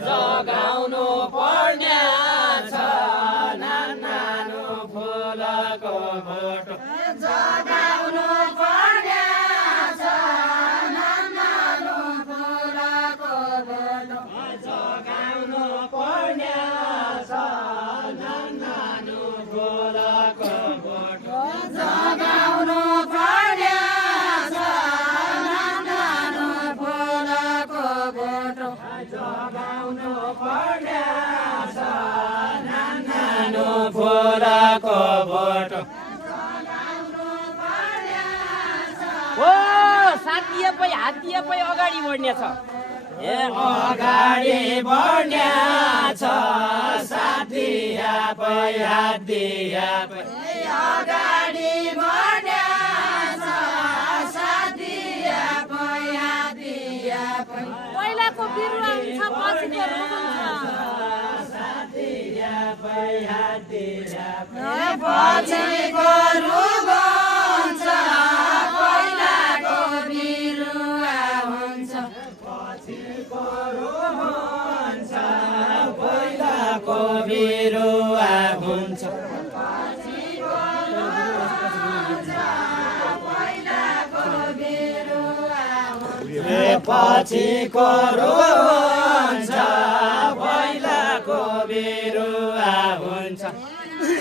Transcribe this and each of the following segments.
जगाउनु पर्ने छ नानो फुलको भोटो जगाउनु पर्ने छ नानो फुलको भोटो जगाउनु पर्ने छ नानो फुलको भोटो जगाउनु पर्ने छ नानो फुलको भोटो जगाउनु पर्ने छ नानो फुलको भोटो ओ साथीयै हात्तीयै अगाडि बढ्ने छ ए अगाडि बढ्ने छ साथीयै हात्तीयै अगाडि बढ्ने छ साथीयै हात्तीयै पहिलाको बिरुवा हुन्छ पछिको रुख हुन्छ पछिको रुख हुन्छ पहिलाको बिरुवा हुन्छ पछिको रुख हुन्छ पहिलाको बिरुवा हुन्छ पछिको रुख हुन्छ पहिलाको बिरुवा हुन्छ पछिको रुख हुन्छ पहिलाको बिरुवा हुन्छ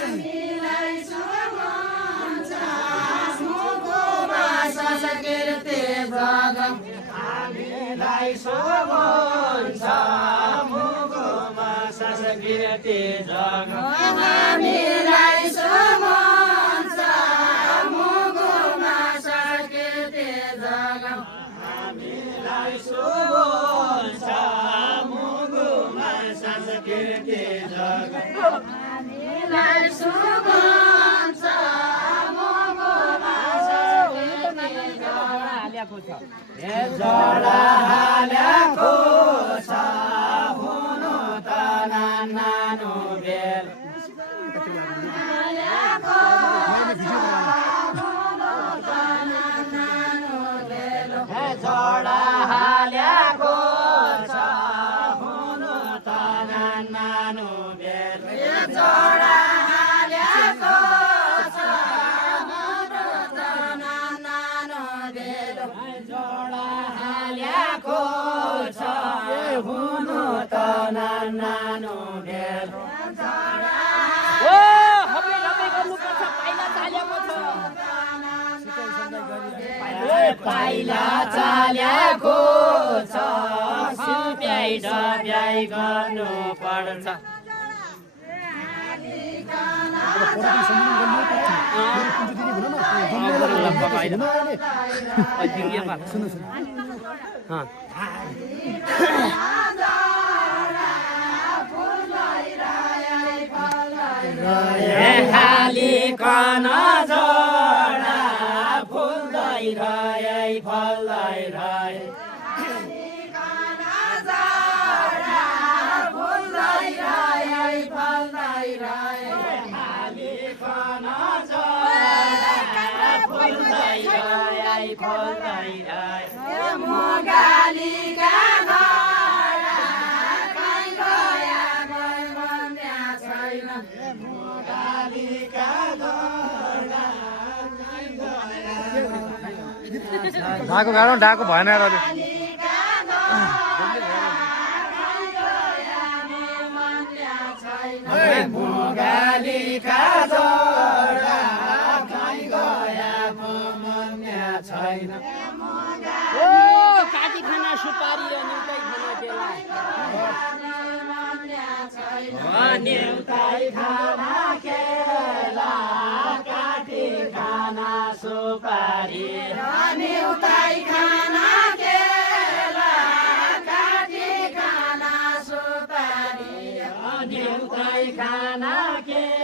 हामीलाई शुभ हुन्छ मुगुमा संस्कृति जगाऊ हामीलाई शुभ हुन्छ मुगुमा संस्कृति जगाऊ हामीलाई शुभ हुन्छ मुगुमा संस्कृति जगाऊ हामीलाई शुभ हुन्छ मुगुमा संस्कृति जगाऊ हामीलाई शुभ हुन्छ मुगुमा संस्कृति जगाऊ जरा हालेको छ हुनु त नानो बेल हालेको छ हुनु त नानो बेल जरा हालेको छ हुनु त नानो बेल जरा हालेको छ हुनु त नानो बेल जरा हालेको छ हुनु त नानो बेल ओ हबे गर्नुपर्छ पाइला चालेको छ पाइला चालेको छ सुब्याइ डब्याइ गर्नु पर्छ खाली कन जरा फुल्दै रहे फल्दै रहे ढाको गाह्रो ढाको भएन र काटी खाना सुपारी न्युतै खाना केला काटी खाना सुपारी न्युतै खाना केला काटी खाना सुपारी न्युतै खाना के